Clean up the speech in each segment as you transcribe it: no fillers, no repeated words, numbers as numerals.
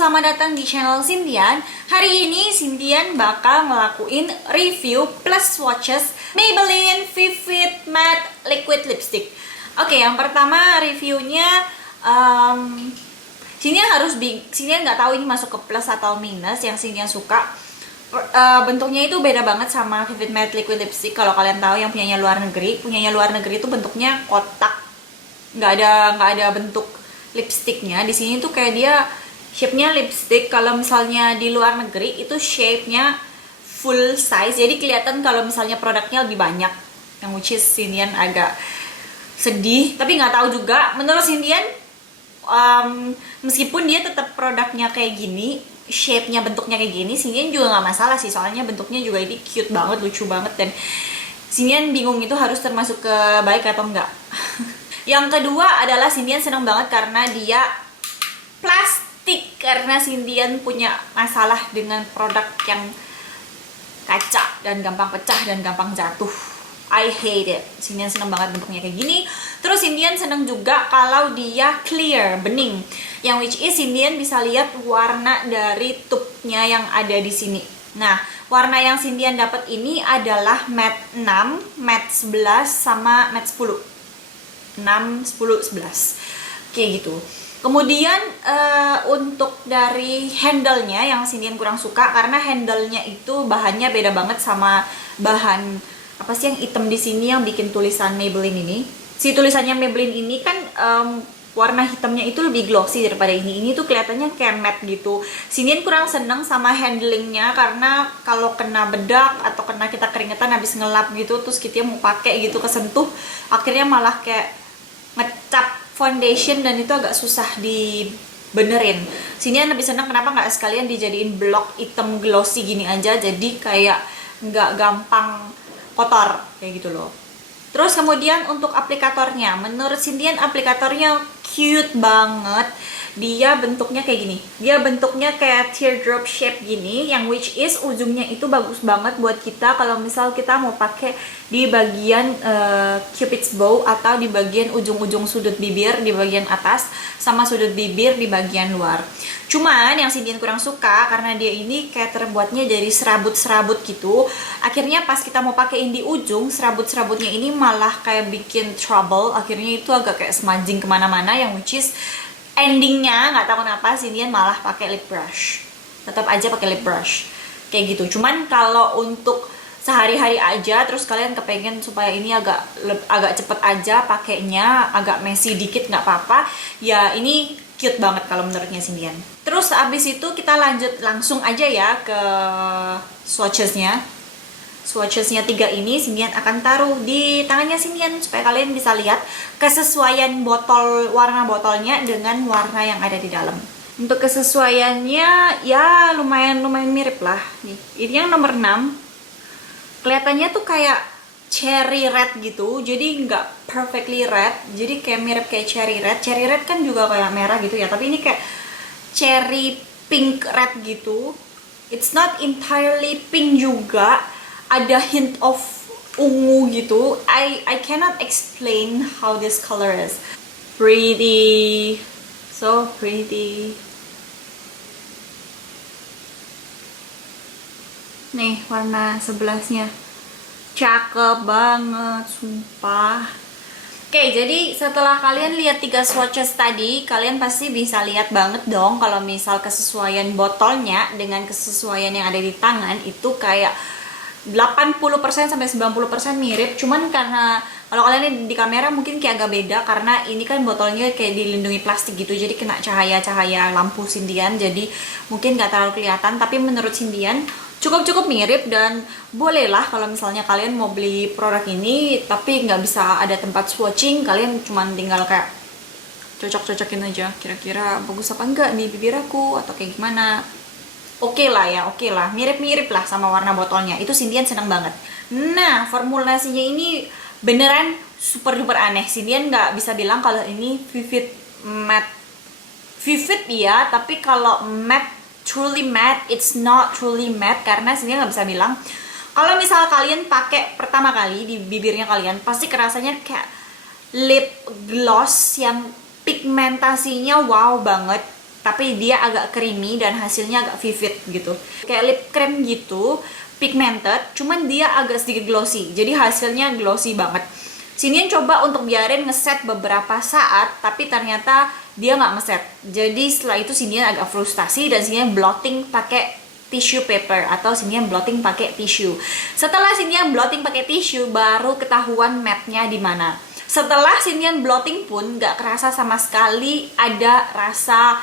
selamat datang di channel Sintian. Hari ini Sintian bakal ngelakuin review plus swatches Maybelline Vivid Matte Liquid Lipstick. Oke, yang pertama reviewnya Sintian nggak tahu ini masuk ke plus atau minus. Yang Sintian suka bentuknya itu beda banget sama Vivid Matte Liquid Lipstick. Kalau kalian tahu yang punyanya luar negeri itu bentuknya kotak, nggak ada bentuk lipstiknya. Di sini tuh kayak dia shape-nya lipstick. Kalau misalnya di luar negeri itu shape-nya full size, jadi kelihatan kalau misalnya produknya lebih banyak, yang which is Sintian agak sedih, tapi nggak tahu juga. Menurut Sintian meskipun dia tetap produknya kayak gini, shape-nya bentuknya kayak gini, Sintian juga nggak masalah sih, soalnya bentuknya juga ini cute banget, lucu banget, dan Sintian bingung itu harus termasuk ke baik atau enggak. Yang kedua adalah Sintian seneng banget karena dia plastik, karena Sintian punya masalah dengan produk yang kaca dan gampang pecah dan gampang jatuh. I hate it. Sintian seneng banget bentuknya kayak gini. Terus Sintian seneng juga kalau dia clear, bening, yang which is Sintian bisa lihat warna dari tube-nya yang ada di sini. Nah, warna yang Sintian dapat ini adalah matte 6, matte 11 sama matte 10. 6, 10, 11 kayak gitu. Kemudian untuk dari handle-nya yang Sintian kurang suka, karena handle-nya itu bahannya beda banget sama bahan apa sih yang hitam di sini yang bikin tulisan Maybelline ini. Si tulisannya Maybelline ini kan warna hitamnya itu lebih glossy daripada ini. Ini tuh kelihatannya kayak matte gitu. Sintian kurang seneng sama handlingnya, karena kalau kena bedak atau kena kita keringetan habis ngelap gitu, terus kita mau pakai gitu kesentuh, akhirnya malah kayak ngecap foundation dan itu agak susah dibenerin. Sintian lebih seneng kenapa nggak sekalian dijadiin blok hitam glossy gini aja, jadi kayak nggak gampang kotor kayak gitu loh. Terus kemudian untuk aplikatornya, menurut Sintian aplikatornya cute banget. Dia bentuknya kayak gini, dia bentuknya kayak teardrop shape gini, yang which is ujungnya itu bagus banget buat kita kalau misal kita mau pakai di bagian cupid's bow atau di bagian ujung-ujung sudut bibir di bagian atas sama sudut bibir di bagian luar. Cuman yang Sintian kurang suka karena dia ini kayak terbuatnya dari serabut-serabut gitu. Akhirnya pas kita mau pakein di ujung, serabut-serabutnya ini malah kayak bikin trouble. Akhirnya itu agak kayak smudging kemana-mana, yang which is endingnya nggak tahu kenapa Sintian malah pakai lip brush. Tetap aja pakai lip brush kayak gitu. Cuman kalau untuk sehari-hari aja, terus kalian kepengen supaya ini agak cepet aja pakainya, agak messy dikit nggak apa-apa, ya ini cute banget kalau menurutnya Sintian. Terus abis itu kita lanjut langsung aja ya ke swatchesnya. Swatchesnya 3 ini Sintian akan taruh di tangannya Sintian supaya kalian bisa lihat kesesuaian warna botolnya dengan warna yang ada di dalam. Untuk kesesuaiannya ya lumayan mirip lah. Nih, ini yang nomor 6. Kelihatannya tuh kayak cherry red gitu, jadi nggak perfectly red, jadi kayak mirip kayak cherry red. Cherry red kan juga kayak merah gitu ya, tapi ini kayak cherry pink red gitu. It's not entirely pink juga, ada hint of ungu gitu. I cannot explain how this color is. Pretty, so pretty. Nih warna 11-nya cakep banget, sumpah. Oke, jadi setelah kalian lihat 3 swatches tadi, kalian pasti bisa lihat banget dong kalau misal kesesuaian botolnya dengan kesesuaian yang ada di tangan itu kayak 80% sampai 90% mirip. Cuman karena kalau kalian di kamera mungkin kayak agak beda, karena ini kan botolnya kayak dilindungi plastik gitu, jadi kena cahaya-cahaya lampu Sintian, jadi mungkin nggak terlalu kelihatan. Tapi menurut Sintian cukup mirip, dan bolehlah kalau misalnya kalian mau beli produk ini tapi nggak bisa ada tempat swatching, kalian cuman tinggal kayak cocok-cocokin aja kira-kira bagus apa enggak di bibir aku atau kayak gimana. Oke lah, mirip-mirip lah sama warna botolnya. Itu Sintian seneng banget. Nah, formulasinya ini beneran super duper aneh. Sintian nggak bisa bilang kalau ini vivid matte. Vivid ya, tapi kalau matte, truly matte, it's not truly matte, karena Sintian nggak bisa bilang. Kalau misal kalian pakai pertama kali di bibirnya kalian, pasti kerasanya kayak lip gloss yang pigmentasinya wow banget. tapi dia agak creamy dan hasilnya agak vivid gitu. Kayak lip cream gitu, pigmented, cuman dia agak sedikit glossy. Jadi hasilnya glossy banget. Sinian coba untuk biarin ngeset beberapa saat, tapi ternyata dia nggak ngeset. Jadi setelah itu Sinian agak frustasi dan Sinian blotting pakai tissue paper atau Sinian blotting pakai tisu. Setelah Sinian blotting pakai tisu, baru ketahuan matte-nya di mana. Setelah Sinian blotting pun nggak kerasa sama sekali ada rasa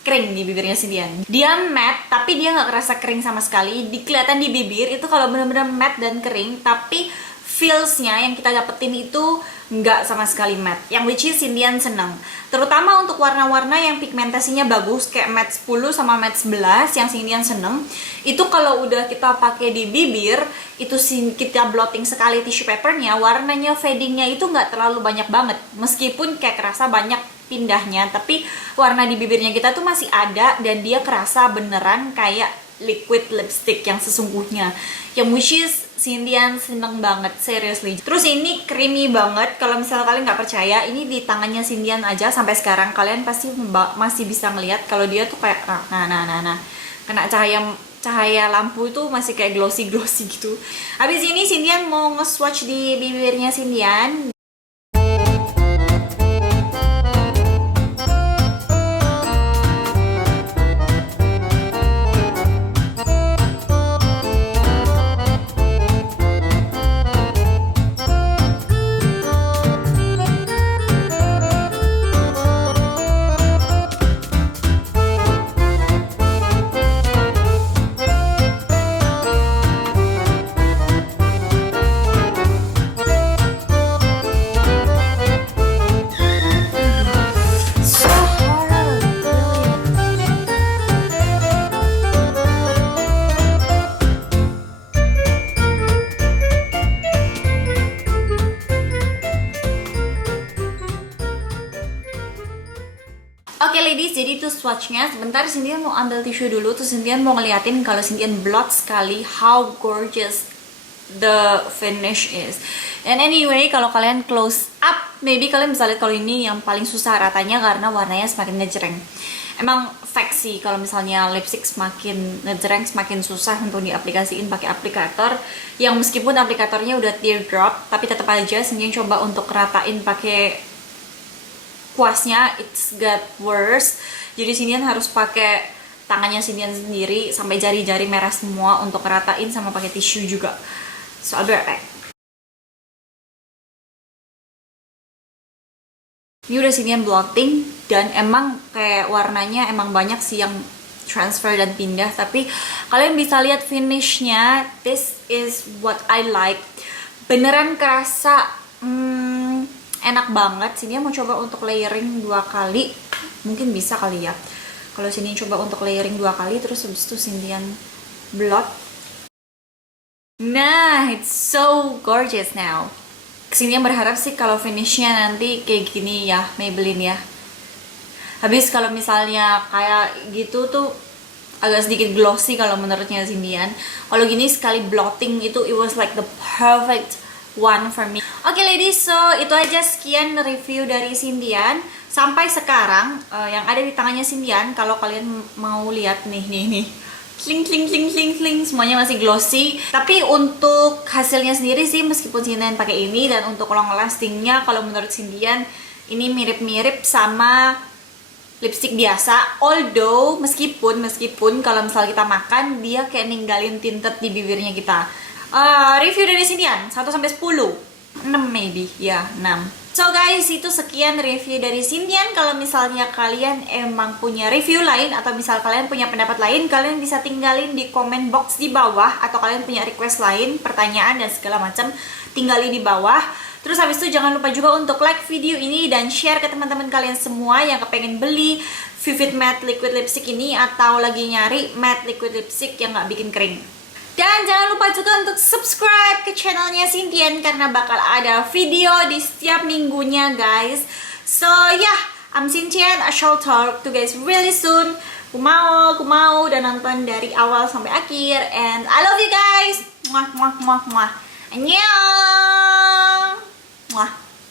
kering di bibirnya Sinian. Dia matte, tapi dia nggak kerasa kering sama sekali. Kelihatan di bibir itu kalau benar-benar matte dan kering, tapi feels-nya yang kita dapetin itu nggak sama sekali matte, yang which is Sinian seneng. Terutama untuk warna-warna yang pigmentasinya bagus kayak matte 10 sama matte 11 yang Sinian seneng. Itu kalau udah kita pakai di bibir, itu kita blotting sekali tissue papernya, warnanya fadingnya itu nggak terlalu banyak banget. Meskipun kayak kerasa banyak pindahnya, tapi warna di bibirnya kita tuh masih ada dan dia kerasa beneran kayak liquid lipstick yang sesungguhnya. Yang which is Sinian seneng banget, seriously. Terus ini creamy banget. Kalau misalnya kalian nggak percaya, ini di tangannya Sinian aja sampai sekarang kalian pasti masih bisa ngeliat kalau dia tuh kayak nah kena cahaya lampu itu masih kayak glossy gitu. Habis ini Sinian mau nge-swatch di bibirnya Sinian. Oke ladies, jadi itu swatchnya. Sebentar Sinian mau ambil tisu dulu, terus Sinian mau ngeliatin kalau Sinian blot sekali how gorgeous the finish is. And anyway, kalau kalian close up, maybe kalian bisa lihat kalau ini yang paling susah ratanya karena warnanya semakin ngejreng. Emang fact sih kalau misalnya lipstick semakin ngejreng, semakin susah untuk diaplikasiin pakai aplikator. Yang meskipun aplikatornya udah teardrop, tapi tetap aja Sinian coba untuk ratain pakai kuasnya, it's got worse. Jadi Sinian harus pakai tangannya Sinian sendiri sampai jari-jari merah semua untuk ratain sama pakai tisu juga. So I'll be right back. Ini udah Sinian blotting dan emang kayak warnanya emang banyak sih yang transfer dan pindah, tapi kalian bisa lihat finishnya. This is what I like. Beneran kerasa enak banget. Sini mau coba untuk layering 2 kali, mungkin bisa kali ya. Kalau sini coba untuk layering 2 kali, terus habis itu Sinian blot. Nah, it's so gorgeous now. Sinian berharap sih kalau finishnya nanti kayak gini ya, Maybelline ya. Habis kalau misalnya kayak gitu tuh agak sedikit glossy kalau menurutnya Sinian. Kalau gini sekali blotting itu it was like the perfect one for me. Oke ladies, so itu aja sekian review dari Sinian sampai sekarang yang ada di tangannya Sinian. Kalau kalian mau lihat nih kling semuanya masih glossy. Tapi untuk hasilnya sendiri sih meskipun Sinian pakai ini, dan untuk long lastingnya kalau menurut Sinian ini mirip-mirip sama lipstick biasa. Although meskipun kalau misal kita makan dia kayak ninggalin tinted di bibirnya kita. Review dari Sinian 1-10, 6 maybe, ya 6. So guys, itu sekian review dari Sinian. Kalau misalnya kalian emang punya review lain atau misal kalian punya pendapat lain, kalian bisa tinggalin di comment box di bawah. Atau kalian punya request lain, pertanyaan dan segala macam, tinggalin di bawah. Terus habis itu jangan lupa juga untuk like video ini dan share ke teman-teman kalian semua yang kepengen beli Vivid Matte Liquid Lipstick ini atau lagi nyari matte liquid lipstick yang nggak bikin kering. Dan jangan lupa juga untuk subscribe ke channelnya Sinian karena bakal ada video di setiap minggunya guys. So yeah, I'm Sinian. I shall talk to guys really soon. Aku mau dan nonton dari awal sampai akhir. And I love you guys. Annyeong.